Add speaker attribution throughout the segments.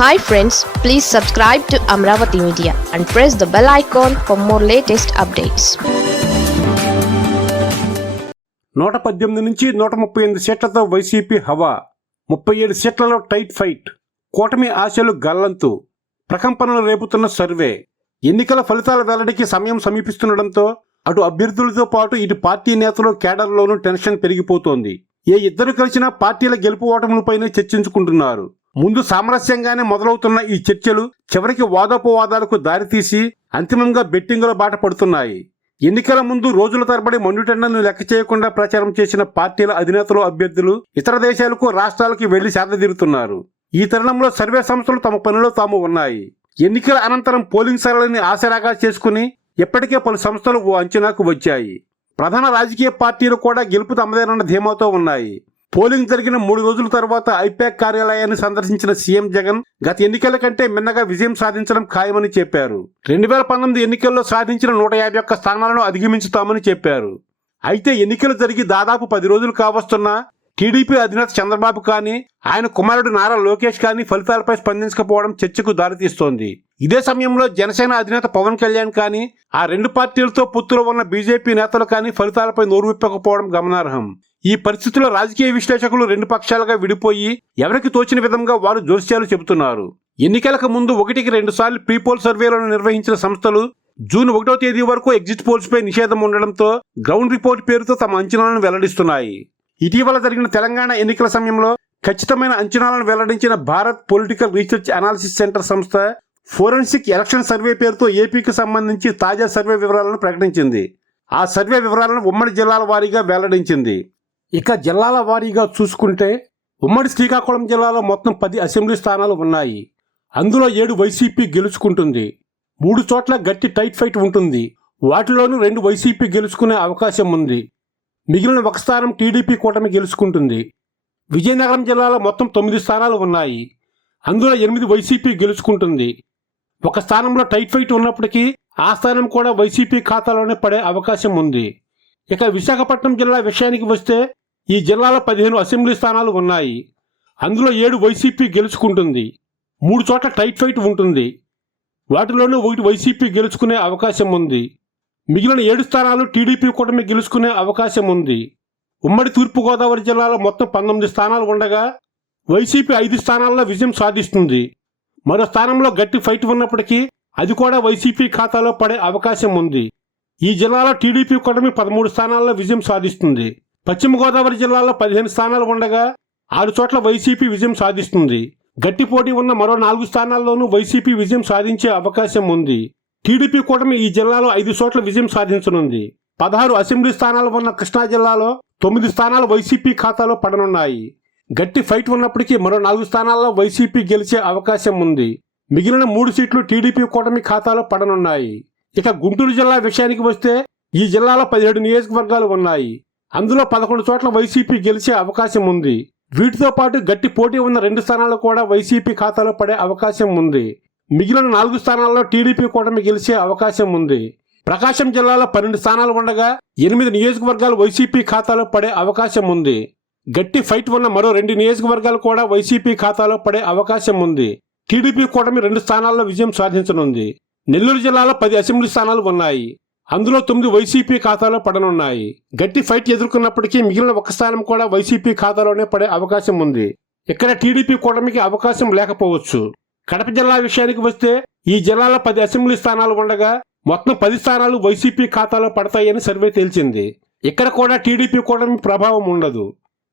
Speaker 1: Hi friends please subscribe to Amaravati media and press the bell icon for more latest updates
Speaker 2: నూట పద్దెనిమిది నుంచి నూట ముప్పై ఎనిమిది సీట్లతో వైసీపీ హవా. ముప్పై ఏడు సీట్లలో టైట్ ఫైట్. కూటమి ఆశలు గల్లంతు. ప్రకంపనలు రేపుతున్న సర్వే. ఎన్నికల ఫలితాల వెల్లడికి సమయం సమీపిస్తుండటంతో అటు అభ్యర్థులతో పాటు ఇటు పార్టీ నేతలు కేడర్లోనూ టెన్షన్ పెరిగిపోతోంది. ఏ ఇద్దరు కలిసినా పార్టీల గెలుపు ఓటములపైనే చర్చించుకుంటున్నారు. ముందు సామరస్యంగానే మొదలవుతున్న ఈ చర్చలు చివరికి వాదోపవాదాలకు దారితీసి అంతిమంగా బెట్టింగుల బాట పడుతున్నాయి. ఎన్నికల ముందు రోజుల తరబడి మండుటెండలను లెక్క చేయకుండా ప్రచారం చేసిన పార్టీల అధినేతలు అభ్యర్థులు ఇతర దేశాలకు రాష్ట్రాలకు వెళ్ళి సేదతీరుతున్నారు ఈ తరుణంలో సర్వే సంస్థలు తమ పనిలో తాము ఉన్నాయి. ఎన్నికల అనంతరం పోలింగ్ సరళిని ఆసరాగా చేసుకుని ఇప్పటికే పలు సంస్థలు ఓ అంచనాకు వచ్చాయి. ప్రధాన రాజకీయ పార్టీలు కూడా గెలుపు తమదేనన్న ధీమాతో ఉన్నాయి. పోలింగ్ జరిగిన మూడు రోజుల తర్వాత ఐపాక్ కార్యాలయాన్ని సందర్శించిన సీఎం జగన్ గత ఎన్నికల కంటే మిన్నగా విజయం సాధించడం ఖాయమని చెప్పారు. రెండు వేల పంతొమ్మిది ఎన్నికల్లో సాధించిన నూట యాభై ఒక్క స్థానాలను అధిగమించుతామని చెప్పారు. అయితే ఎన్నికలు జరిగి దాదాపు పది రోజులు కావస్తున్నా టీడీపీ అధినేత చంద్రబాబు కానీ ఆయన కుమారుడు నారా లోకేష్ కానీ ఫలితాలపై స్పందించకపోవడం చర్చకు దారితీస్తోంది. ఇదే సమయంలో జనసేన అధినేత పవన్ కళ్యాణ్ కానీ ఆ రెండు పార్టీలతో పొత్తులో ఉన్న బీజేపీ నేతలు కానీ ఫలితాలపై నోరు విప్పకపోవడం గమనార్హం. ఈ పరిస్థితుల్లో రాజకీయ విశ్లేషకులు రెండు పక్షాలుగా విడిపోయి ఎవరికి తోచిన విధంగా వారు జోస్యాలు చెబుతున్నారు. ఎన్నికలకు ముందు ఒకటికి రెండు సార్లు ప్రీపోల్ సర్వేలను నిర్వహించిన సంస్థలు జూన్ ఒకటో తేదీ వరకు ఎగ్జిట్ పోల్స్ పై నిషేధం ఉండడంతో గ్రౌండ్ రిపోర్ట్ పేరుతో తమ అంచనాలను వెల్లడిస్తున్నాయి. ఇటీవల జరిగిన తెలంగాణ ఎన్నికల సమయంలో ఖచ్చితమైన అంచనాలను వెల్లడించిన Bharat political research analysis centre సంస్థ ఫోరెన్సిక్ ఎలక్షన్ సర్వే పేరుతో ఏపీకి సంబంధించి తాజా సర్వే వివరాలను ప్రకటించింది. ఆ సర్వే వివరాలను ఉమ్మడి జిల్లాల వారీగా వెల్లడించింది. ఇక జిల్లాల వారీగా చూసుకుంటే ఉమ్మడి శ్రీకాకుళం జిల్లాలో మొత్తం పది అసెంబ్లీ స్థానాలు ఉన్నాయి. అందులో ఏడు వైసీపీ గెలుచుకుంటుంది. మూడు చోట్ల గట్టి టైట్ ఫైట్ ఉంటుంది. వాటిలోనూ రెండు వైసీపీ గెలుచుకునే అవకాశం ఉంది. మిగిలిన ఒక స్థానం టీడీపీ కూటమి గెలుచుకుంటుంది. విజయనగరం జిల్లాలో మొత్తం తొమ్మిది స్థానాలు ఉన్నాయి. అందులో ఎనిమిది వైసీపీ గెలుచుకుంటుంది. ఒక స్థానంలో టైట్ ఫైట్ ఉన్నప్పటికీ ఆ స్థానం కూడా వైసీపీ ఖాతాలోనే పడే అవకాశం ఉంది. ఇక విశాఖపట్నం జిల్లా విషయానికి వస్తే ఈ జిల్లాలో పదిహేను అసెంబ్లీ స్థానాలు ఉన్నాయి. అందులో ఏడు వైసీపీ గెలుచుకుంటుంది. మూడు చోట్ల టైట్ ఫైట్ ఉంటుంది. వాటిలోనూ ఒకటి వైసీపీ గెలుచుకునే అవకాశం ఉంది. మిగిలిన ఏడు స్థానాలు టీడీపీ కూటమి గెలుచుకునే అవకాశం ఉంది. ఉమ్మడి తూర్పుగోదావరి జిల్లాలో మొత్తం పంతొమ్మిది స్థానాలు ఉండగా వైసీపీ ఐదు స్థానాల్లో విజయం సాధిస్తుంది. మరో స్థానంలో గట్టి ఫైట్ ఉన్నప్పటికీ అది కూడా వైసీపీ ఖాతాలో పడే అవకాశం ఉంది. ఈ జిల్లాలో టీడీపీ కూటమి పదమూడు స్థానాల్లో విజయం సాధిస్తుంది. పశ్చిమ గోదావరి జిల్లాలో పదిహేను స్థానాలు ఉండగా ఆరు చోట్ల వైసీపీ విజయం సాధిస్తుంది. గట్టి పోటీ ఉన్న మరో నాలుగు స్థానాల్లోనూ వైసీపీ విజయం సాధించే అవకాశం ఉంది. టీడీపీ కూటమి ఈ జిల్లాలో ఐదు చోట్ల విజయం సాధించనుంది. పదహారు అసెంబ్లీ స్థానాలు ఉన్న కృష్ణా జిల్లాలో తొమ్మిది స్థానాలు వైసీపీ ఖాతాలో పడనున్నాయి. గట్టి ఫైట్ ఉన్నప్పటికీ మరో నాలుగు స్థానాల్లో వైసీపీ గెలిచే అవకాశం ఉంది. మిగిలిన మూడు సీట్లు టీడీపీ కూటమి ఖాతాలో పడనున్నాయి. ఇక గుంటూరు జిల్లా విషయానికి వస్తే ఈ జిల్లాలో పదిహేడు నియోజకవర్గాలు ఉన్నాయి. అందులో పదకొండు చోట్ల వైసీపీ గెలిచే అవకాశం ఉంది. వీటితో పాటు గట్టి పోటీ ఉన్న రెండు స్థానాలు కూడా వైసీపీ ఖాతాలో పడే అవకాశం ఉంది. మిగిలిన నాలుగు స్థానాల్లో టీడీపీ కూటమి గెలిచే అవకాశం ఉంది. ప్రకాశం జిల్లాలో పన్నెండు స్థానాలు ఉండగా ఎనిమిది నియోజకవర్గాలు వైసీపీ ఖాతాలో పడే అవకాశం ఉంది. గట్టి ఫైట్ ఉన్న మరో రెండు నియోజకవర్గాలు కూడా వైసీపీ ఖాతాలో పడే అవకాశం ఉంది. టీడీపీ కూటమి రెండు స్థానాల్లో విజయం సాధించనుంది. నెల్లూరు జిల్లాలో పది అసెంబ్లీ స్థానాలు ఉన్నాయి. అందులో తొమ్మిది వైసీపీ ఖాతాలో పడనున్నాయి. గట్టి ఫైట్ ఎదుర్కొన్నప్పటికీ మిగిలిన ఒక స్థానం కూడా వైసీపీ ఖాతాలోనే పడే అవకాశం ఉంది. ఇక్కడ టీడీపీ కూటమికి అవకాశం లేకపోవచ్చు. కడప జిల్లా విషయానికి వస్తే ఈ జిల్లాలో పది అసెంబ్లీ స్థానాలు ఉండగా మొత్తం పది స్థానాలు వైసీపీ ఖాతాలో పడతాయని సర్వే తేల్చింది. ఇక్కడ కూడా టీడీపీ కూటమి ప్రభావం ఉండదు.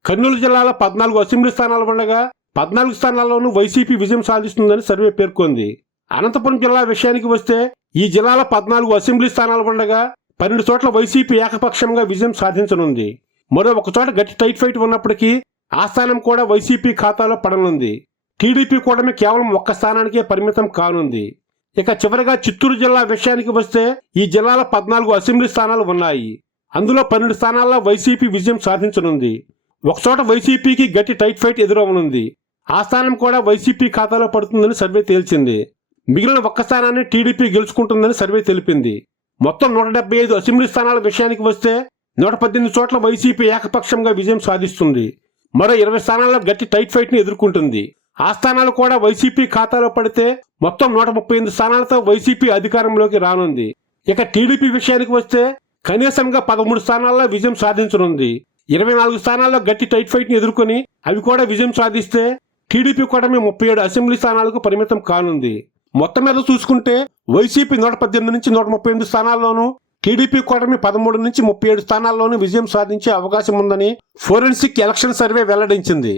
Speaker 2: కర్నూలు జిల్లాలో పద్నాలుగు అసెంబ్లీ స్థానాలు ఉండగా పద్నాలుగు స్థానాల్లోనూ వైసీపీ విజయం సాధిస్తుందని సర్వే పేర్కొంది. అనంతపురం జిల్లా విషయానికి వస్తే ఈ జిల్లాలో పద్నాలుగు అసెంబ్లీ స్థానాలు ఉండగా పన్నెండు చోట్ల వైసీపీ ఏకపక్షంగా విజయం సాధించనుంది. మరో ఒక చోట గట్టి టైట్ ఫైట్ ఉన్నప్పటికీ ఆ స్థానం కూడా వైసీపీ ఖాతాలో పడనుంది. టీడీపీ కూడా కేవలం ఒక్క స్థానానికే పరిమితం కానుంది. ఇక చివరిగా చిత్తూరు జిల్లా విషయానికి వస్తే ఈ జిల్లాలో పద్నాలుగు అసెంబ్లీ స్థానాలు ఉన్నాయి. అందులో పన్నెండు స్థానాల్లో వైసీపీ విజయం సాధించనుంది. ఒకచోట వైసీపీకి గట్టి టైట్ ఫైట్ ఎదురవనుంది. ఆ స్థానం కూడా వైసీపీ ఖాతాలో పడుతుందని సర్వే తేల్చింది. మిగిలిన ఒక్క స్థానాన్ని టీడీపీ గెలుచుకుంటుందని సర్వే తెలిపింది. మొత్తం నూట డెబ్బై ఐదు అసెంబ్లీ స్థానాల విషయానికి వస్తే నూట పద్దెనిమిది చోట్ల వైసీపీ ఏకపక్షంగా విజయం సాధిస్తుంది. మరో ఇరవై స్థానాల్లో గట్టి టైట్ ఫైట్ని ఎదుర్కొంటుంది. ఆ స్థానాలు కూడా వైసీపీ ఖాతాలో పడితే మొత్తం నూట ముప్పై ఎనిమిది స్థానాలతో వైసీపీ అధికారంలోకి రానుంది. ఇక టీడీపీ విషయానికి వస్తే కనీసంగా పదమూడు స్థానాల్లో విజయం సాధించనుంది. ఇరవై నాలుగు స్థానాల్లో గట్టి టైట్ ఫైట్ని ఎదుర్కొని అవి కూడా విజయం సాధిస్తే టీడీపీ కూటమి ముప్పై ఏడు అసెంబ్లీ స్థానాలకు పరిమితం కానుంది. మొత్తం మీద చూసుకుంటే వైసీపీ నూట పద్దెనిమిది నుంచి నూట ముప్పై ఎనిమిది స్థానాల్లోనూ టీడీపీ కూటమి పదమూడు నుంచి ముప్పై ఏడు స్థానాల్లోనూ విజయం సాధించే అవకాశం ఉందని ఫోరెన్సిక్ ఎలక్షన్ సర్వే వెల్లడించింది.